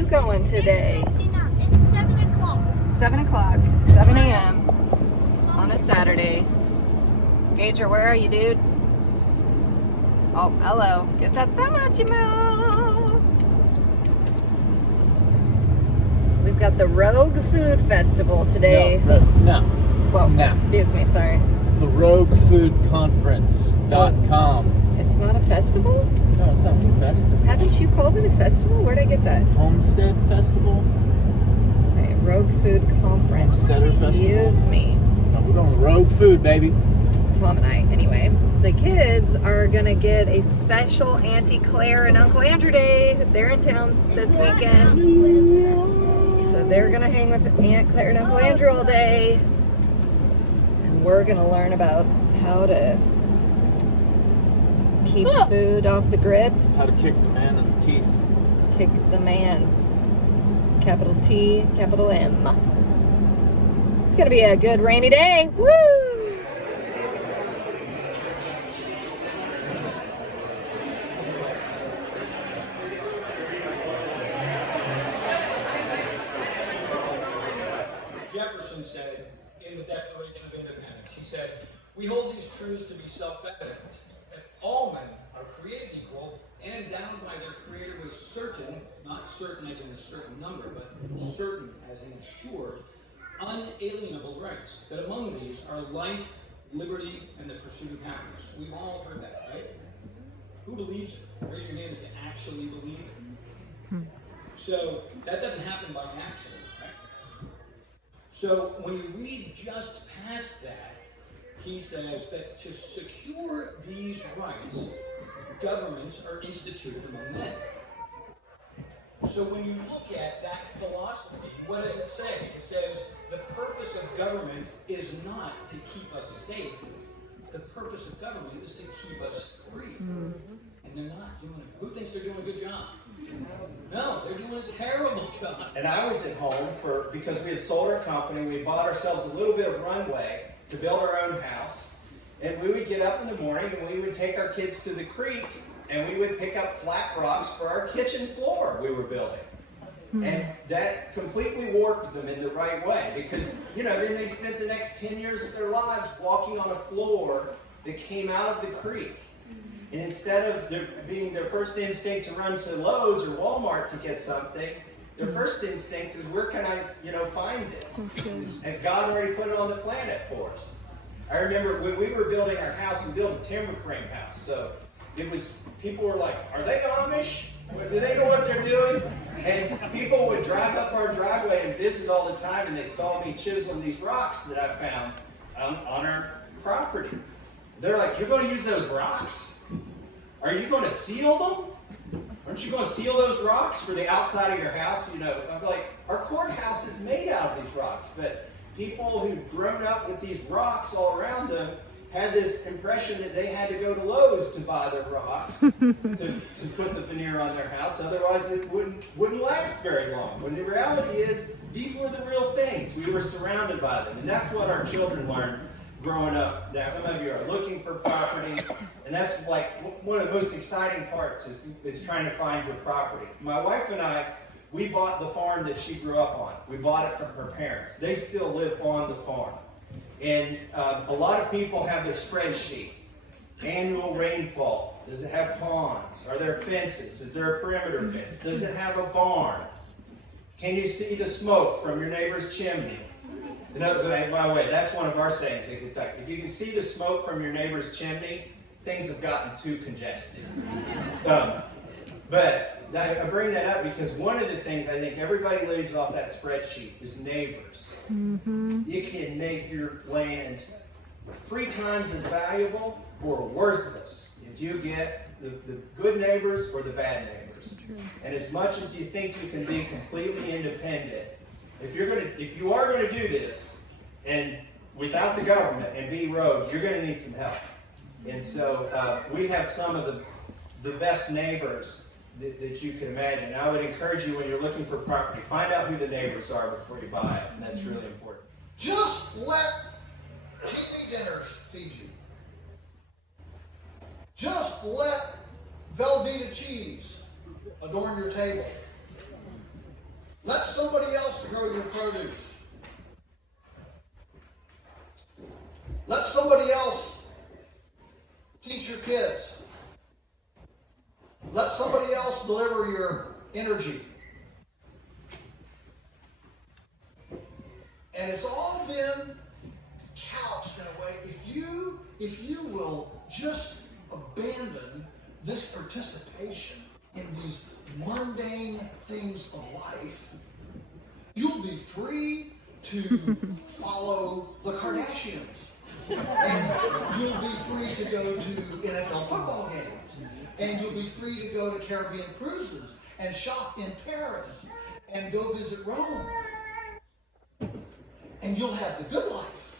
you going today? It's 7 o'clock. 7 o'clock, 7 a.m. on a Saturday. Gager, where are you, dude? Oh, hello. Get that thumb out your mouth. We've got the Rogue Food Festival today. No. Excuse me, sorry. It's the roguefoodconference.com. It's not a festival? No, it's not a festival. Haven't you called it a festival? Where'd I get that? Homestead Festival? Okay, Rogue Food Conference. Homesteader Festival? Excuse me. No, we're going to rogue food, baby. Tom and I. Anyway, the kids are going to get a special Auntie Claire and Uncle Andrew Day. They're in town this weekend. So they're going to hang with Aunt Claire and Uncle Andrew all day. And we're going to learn about how to keep food off the grid. How to kick the man in the teeth. Kick the man. Capital T, capital M. It's going to be a good rainy day. Woo! Jefferson said in the Declaration of Independence, he said, "We hold these truths to be self-evident, that all men are created equal and endowed by their Creator with certain, not certain as in a certain number, but certain as in assured, unalienable rights, that among these are life, liberty, and the pursuit of happiness." We've all heard that, right? Who believes it? Raise your hand if you actually believe it. So that doesn't happen by accident, right? So when you read just past that, he says that to secure these rights, governments are instituted among men. So when you look at that philosophy, what does it say? It says the purpose of government is not to keep us safe. The purpose of government is to keep us free. And they're not doing it. Who thinks they're doing a good job? No, they're doing a terrible job. And I was at home because we had sold our company. We bought ourselves a little bit of runway to build our own house. And we would get up in the morning and we would take our kids to the creek and we would pick up flat rocks for our kitchen floor we were building. And that completely warped them in the right way because, then they spent the next 10 years of their lives walking on a floor that came out of the creek. And instead of being their first instinct to run to Lowe's or Walmart to get something, their first instinct is, where can I, find this? Has God already put it on the planet for us? I remember when we were building our house, we built a timber frame house. So people were like, are they Amish? Do they know what they're doing? And people would drive up our driveway and visit all the time, and they saw me chisel these rocks that I found on our property. They're like, you're going to use those rocks? Are you going to seal them? Aren't you going to seal those rocks for the outside of your house? I'm like, our courthouse is made out of these rocks. But people who've grown up with these rocks all around them had this impression that they had to go to Lowe's to buy their rocks to put the veneer on their house. Otherwise, it wouldn't last very long. When the reality is, these were the real things. We were surrounded by them. And that's what our children learned growing up. Now, some of you are looking for property, and that's like one of the most exciting parts is trying to find your property. My wife and I, we bought the farm that she grew up on. We bought it from her parents. They still live on the farm. And a lot of people have their spreadsheet. Annual rainfall. Does it have ponds? Are there fences? Is there a perimeter fence? Does it have a barn? Can you see the smoke from your neighbor's chimney? By the way, that's one of our sayings in Kentucky. If you can see the smoke from your neighbor's chimney, things have gotten too congested. But I bring that up because one of the things I think everybody leaves off that spreadsheet is neighbors. You can make your land 3 times as valuable or worthless if you get the good neighbors or the bad neighbors. And as much as you think you can be completely independent, if you are going to do this, and without the government and be rogue, you're going to need some help. And so we have some of the best neighbors that you can imagine. I would encourage you when you're looking for property, find out who the neighbors are before you buy it, and that's really important. Just let TV dinners feed you. Just let Velveeta cheese adorn your table. somebody else grow your produce. Let somebody else teach your kids. Let somebody else deliver your energy. And it's all been couched in a way, if you will just abandon this participation in these mundane things of life, you'll be free to follow the Kardashians. And you'll be free to go to NFL football games. And you'll be free to go to Caribbean cruises and shop in Paris and go visit Rome. And you'll have the good life.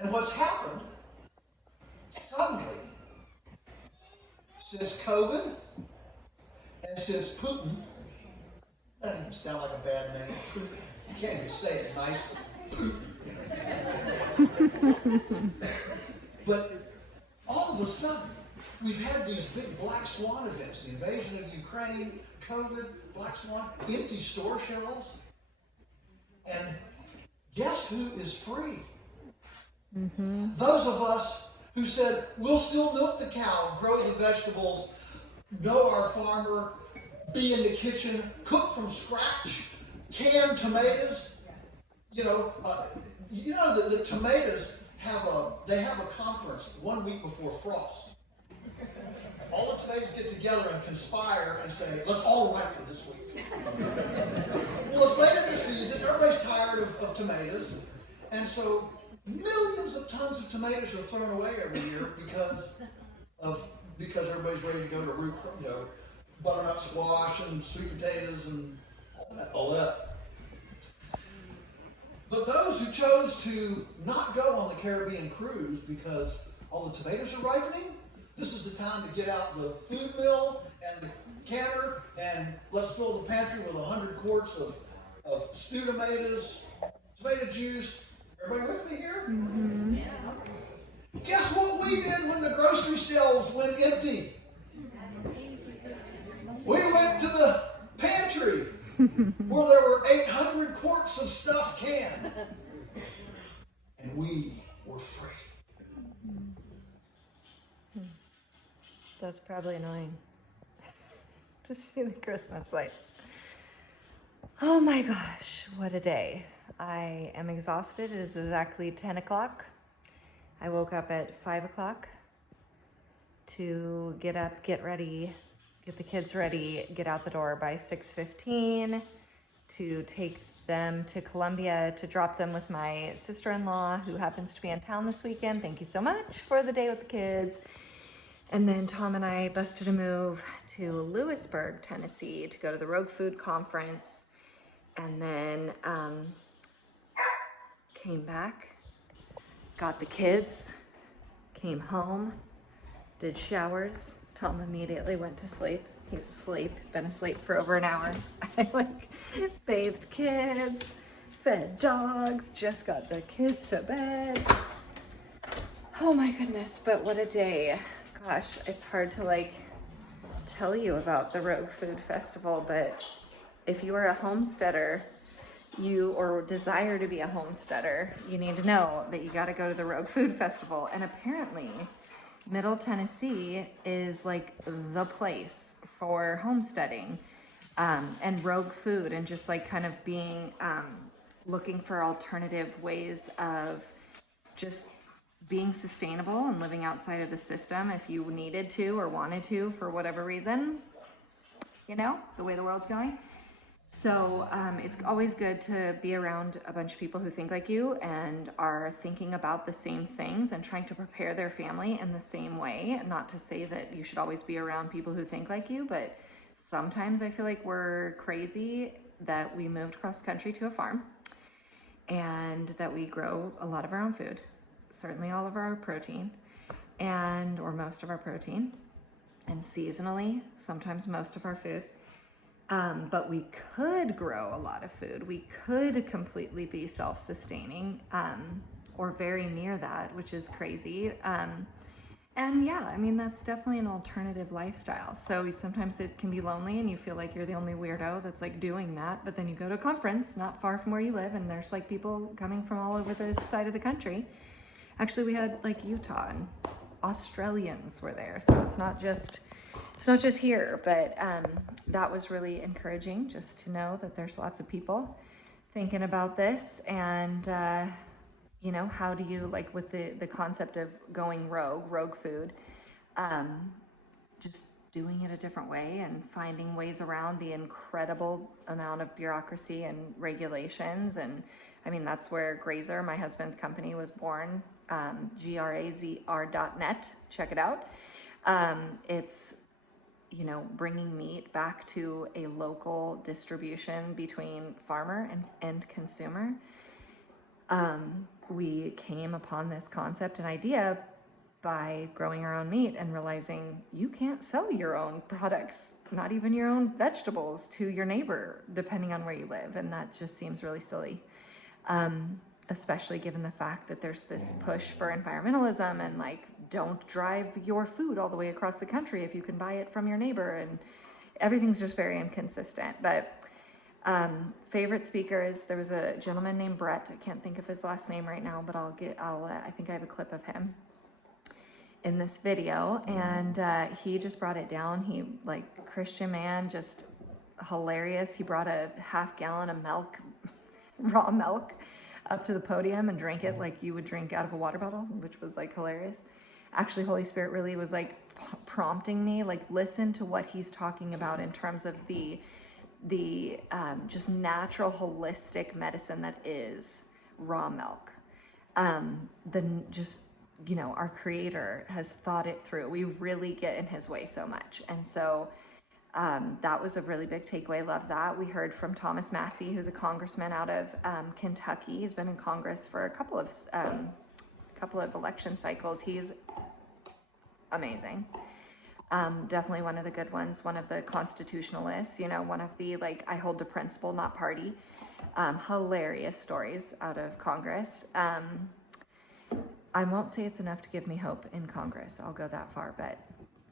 And what's happened, suddenly, since COVID and since Putin, that doesn't even sound like a bad name. You can't even say it nicely. But all of a sudden, we've had these big black swan events, the invasion of Ukraine, COVID, black swan, empty store shelves. And guess who is free? Mm-hmm. Those of us who said, we'll still milk the cow, grow the vegetables, know our farmer, be in the kitchen, cook from scratch, can tomatoes. You know that the tomatoes have a conference 1 week before frost. All the tomatoes get together and conspire and say, let's all ripen this week. Well, it's late in the season, everybody's tired of tomatoes, and so millions of tons of tomatoes are thrown away every year because everybody's ready to go to butternut squash and sweet potatoes and all that. But those who chose to not go on the Caribbean cruise because all the tomatoes are ripening, this is the time to get out the food mill and the canner and let's fill the pantry with 100 quarts of stewed tomatoes, tomato juice. Everybody with me here? Mm-hmm. Guess what we did when the grocery shelves went empty? We went to the pantry where there were 800 quarts of stuff canned. And we were free. That's probably annoying to see the Christmas lights. Oh my gosh, what a day. I am exhausted. It is exactly 10 o'clock. I woke up at 5 o'clock to get up, get ready, get the kids ready, get out the door by 6:15 to take them to Columbia to drop them with my sister-in-law who happens to be in town this weekend. Thank you so much for the day with the kids. And then Tom and I busted a move to Lewisburg, Tennessee to go to the Rogue Food Conference. And then came back, got the kids, came home, did showers. Tom immediately went to sleep. He's asleep, been asleep for over an hour. I bathed kids, fed dogs, just got the kids to bed. Oh my goodness, but what a day. Gosh, it's hard to tell you about the Rogue Food Festival, but if you are a homesteader, or desire to be a homesteader, you need to know that you got to go to the Rogue Food Festival. And apparently, Middle Tennessee is the place for homesteading and rogue food and just kind of being looking for alternative ways of just being sustainable and living outside of the system if you needed to or wanted to for whatever reason, the way the world's going. So it's always good to be around a bunch of people who think like you and are thinking about the same things and trying to prepare their family in the same way. Not to say that you should always be around people who think like you, but sometimes I feel like we're crazy that we moved cross country to a farm and that we grow a lot of our own food, certainly all of our protein or most of our protein, and seasonally, sometimes most of our food. But we could grow a lot of food. We could completely be self-sustaining, or very near that, which is crazy. And yeah, I mean, that's definitely an alternative lifestyle. So sometimes it can be lonely and you feel like you're the only weirdo that's like doing that. But then you go to a conference not far from where you live and there's like people coming from all over this side of the country. Actually, we had like Utah and Australians were there. So it's not just here, but that was really encouraging just to know that there's lots of people thinking about this. And you know, how do you, like with the concept of going rogue food, just doing it a different way and finding ways around the incredible amount of bureaucracy and regulations. And I mean, that's where Grazer, my husband's company, was born, grazr.net, check it out. It's, you know, bringing meat back to a local distribution between farmer and consumer. We came upon this concept and idea by growing our own meat and realizing you can't sell your own products, not even your own vegetables, to your neighbor, depending on where you live. And that just seems really silly, especially given the fact that there's this push for environmentalism and like, don't drive your food all the way across the country if you can buy it from your neighbor. And everything's just very inconsistent. But favorite speakers, there was a gentleman named Brett. I can't think of his last name right now, but I think I have a clip of him in this video. And he just brought it down. He, like, Christian man, just hilarious. He brought a half gallon of milk, raw milk, up to the podium and drank it like you would drink out of a water bottle, which was like hilarious. Actually, Holy Spirit really was like prompting me, like, listen to what he's talking about in terms of the just natural holistic medicine that is raw milk. Just, you know, our Creator has thought it through. We really get in his way so much. And so that was a really big takeaway. Love that. We heard from Thomas Massey, who's a congressman out of Kentucky. He's been in Congress for a couple of election cycles. He's amazing. Definitely one of the good ones, one of the constitutionalists, you know, one of the, like, I hold to principle, not party. Hilarious stories out of Congress. I won't say it's enough to give me hope in Congress. I'll go that far, but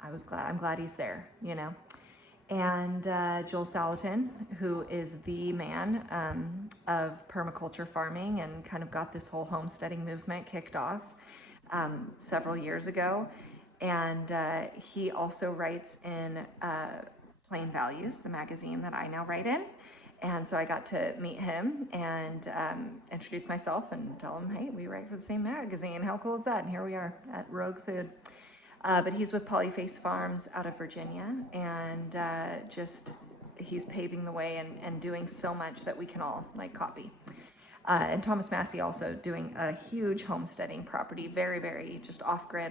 I'm glad he's there, you know. And Joel Salatin, who is the man of permaculture farming and kind of got this whole homesteading movement kicked off several years ago. And he also writes in Plain Values, the magazine that I now write in. And so I got to meet him and introduce myself and tell him, hey, we write for the same magazine. How cool is that? And here we are at Rogue Food. But he's with Polyface Farms out of Virginia. And he's paving the way and doing so much that we can all, like, copy. And Thomas Massey also doing a huge homesteading property, very, very just off-grid.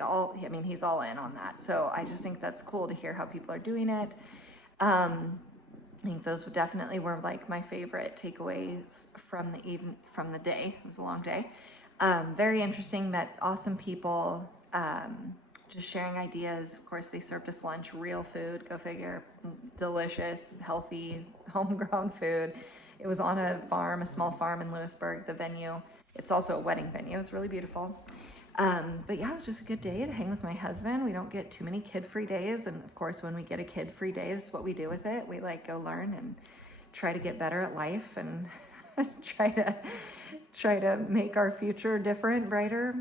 He's all in on that. So I just think that's cool to hear how people are doing it. I think those definitely were like my favorite takeaways from the day. It was a long day. Very interesting, met awesome people, just sharing ideas. Of course, they served us lunch, real food, go figure, delicious, healthy, homegrown food. It was on a farm, a small farm in Lewisburg, the venue. It's also a wedding venue. It was really beautiful. But yeah, it was just a good day to hang with my husband. We don't get too many kid-free days. And of course, when we get a kid-free day, is what we do with it. We like go learn and try to get better at life and try to make our future different, brighter.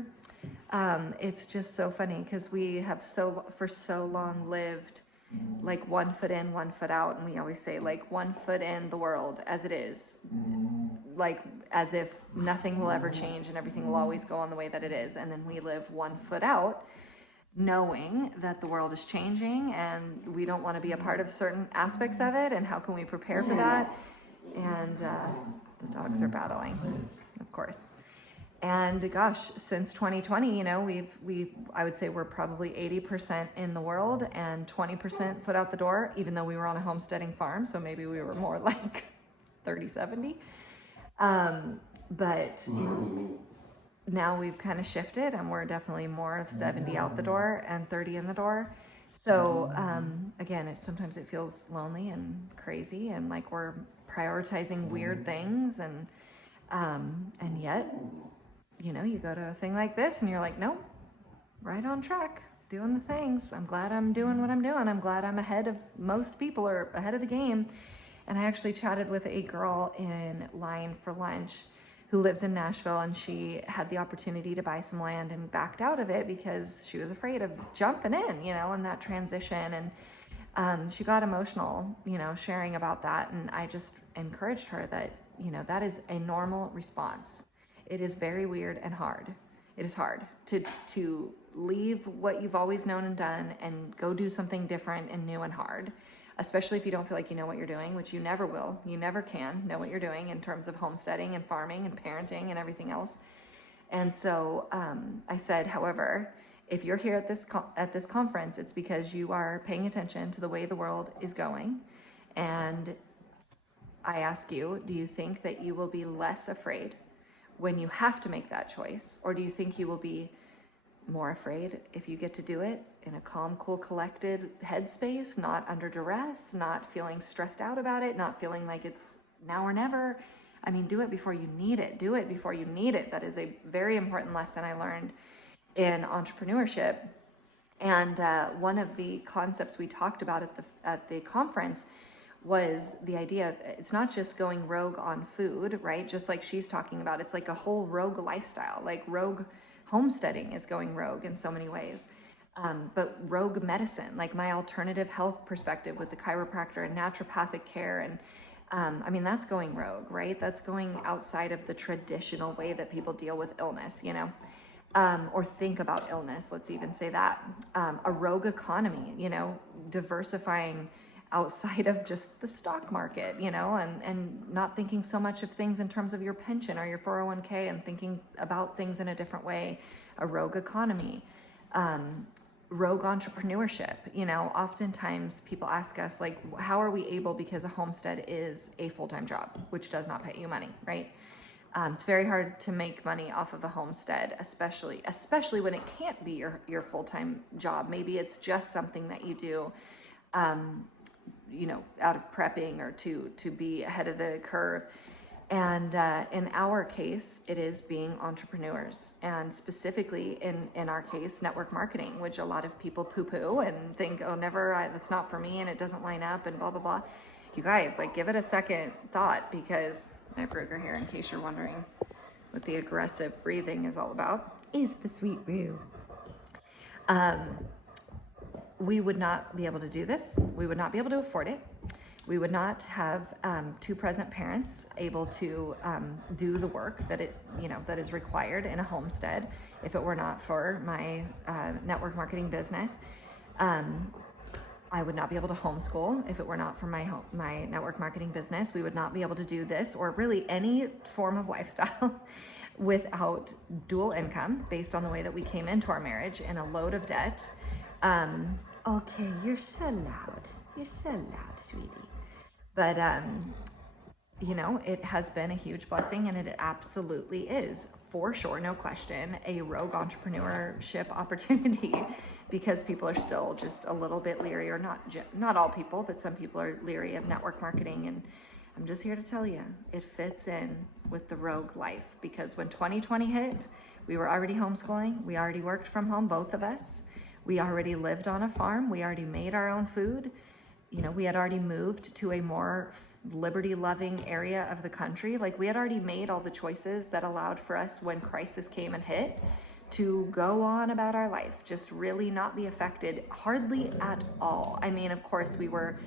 It's just so funny because we have for so long lived like 1 foot in, 1 foot out. And we always say like 1 foot in the world as it is, like as if nothing will ever change and everything will always go on the way that it is. And then we live 1 foot out knowing that the world is changing and we don't want to be a part of certain aspects of it. And how can we prepare for that? And the dogs are battling, of course. And gosh, since 2020, you know, I would say we're probably 80% in the world and 20% foot out the door, even though we were on a homesteading farm. So maybe we were more like 30, 70. But now we've kind of shifted and we're definitely more 70 out the door and 30 in the door. So again, sometimes it feels lonely and crazy and like we're prioritizing weird things and yet, you know, you go to a thing like this and you're like, nope, right on track. doing the things. I'm glad I'm doing what I'm doing. I'm glad I'm ahead of most people, or ahead of the game. And I actually chatted with a girl in line for lunch who lives in Nashville, and she had the opportunity to buy some land and backed out of it because she was afraid of jumping in, you know, in that transition. And she got emotional, you know, sharing about that. And I just encouraged her that, you know, that is a normal response. It is very weird and hard. It is hard to leave what you've always known and done and go do something different and new and hard, especially if you don't feel like you know what you're doing, which you never will. You never can know what you're doing in terms of homesteading and farming and parenting and everything else. And so I said, however, if you're here at this conference, it's because you are paying attention to the way the world is going. And I ask you, do you think that you will be less afraid when you have to make that choice? Or do you think you will be more afraid if you get to do it in a calm, cool, collected headspace, not under duress, not feeling stressed out about it, not feeling like it's now or never? I mean, do it before you need it. Do it before you need it. That is a very important lesson I learned in entrepreneurship. And one of the concepts we talked about at the conference was the idea of, it's not just going rogue on food, right? Just like she's talking about, it's like a whole rogue lifestyle, like rogue homesteading is going rogue in so many ways. But rogue medicine, like my alternative health perspective with the chiropractor and naturopathic care. And I mean, that's going rogue, right? That's going outside of the traditional way that people deal with illness, you know, or think about illness. Let's even say that. A rogue economy, you know, diversifying outside of just the stock market, you know, and not thinking so much of things in terms of your pension or your 401k, and thinking about things in a different way. A rogue economy, rogue entrepreneurship. You know, oftentimes people ask us, like, how are we able, because a homestead is a full-time job, which does not pay you money, right? It's very hard to make money off of a homestead, especially when it can't be your full-time job. Maybe it's just something that you do, you know, out of prepping or to be ahead of the curve. And in our case, it is being entrepreneurs, and specifically in our case, network marketing, which a lot of people poo-poo and think, oh, that's not for me, and it doesn't line up, and blah, blah, blah. You guys, like, give it a second thought, because I have Ruger here, in case you're wondering what the aggressive breathing is all about, is the sweet brew. We would not be able to do this. We would not be able to afford it. We would not have two present parents able to do the work that that is required in a homestead if it were not for my network marketing business. I would not be able to homeschool if it were not for my network marketing business. We would not be able to do this, or really any form of lifestyle, without dual income, based on the way that we came into our marriage in a load of debt. Okay, you're so loud. You're so loud, sweetie. But, you know, it has been a huge blessing, and it absolutely is, for sure, no question, a rogue entrepreneurship opportunity, because people are still just a little bit leery, or not all people, but some people are leery of network marketing. And I'm just here to tell you, it fits in with the rogue life, because when 2020 hit, we were already homeschooling. We already worked from home, both of us. We already lived on a farm. We already made our own food. You know, we had already moved to a more liberty-loving area of the country. Like, we had already made all the choices that allowed for us, when crisis came and hit, to go on about our life, just really not be affected hardly at all. I mean, of course, we were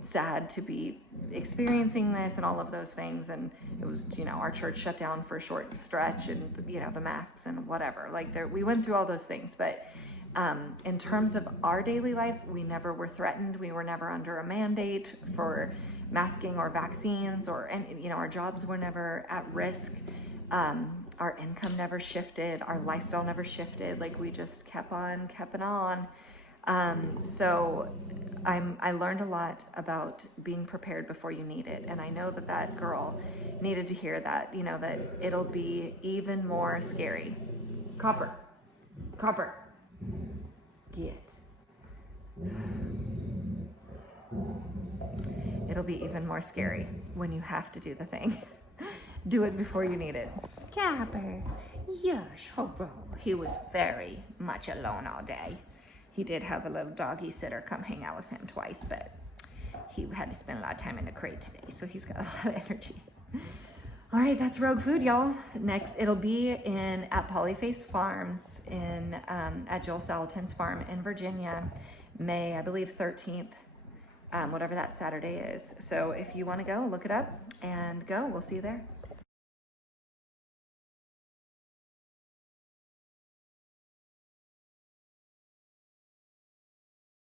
sad to be experiencing this and all of those things, and it was, you know, our church shut down for a short stretch, and, you know, the masks and whatever, like, we went through all those things. But in terms of our daily life, we never were threatened. We were never under a mandate for masking or vaccines, and, you know, our jobs were never at risk. Our income never shifted. Our lifestyle never shifted. Like, we just kept on. So I learned a lot about being prepared before you need it. And I know that girl needed to hear that, you know, that it'll be even more scary. Copper. Get. It'll be even more scary when you have to do the thing. Do it before you need it. Copper. Yes, oh, he was very much alone all day. He did have a little doggy sitter come hang out with him twice, but he had to spend a lot of time in the crate today, so he's got a lot of energy. All right, that's Rogue Food, y'all. Next, it'll be at Polyface Farms at Joel Salatin's farm in Virginia, May, I believe, 13th, whatever that Saturday is. So if you want to go, look it up and go. We'll see you there.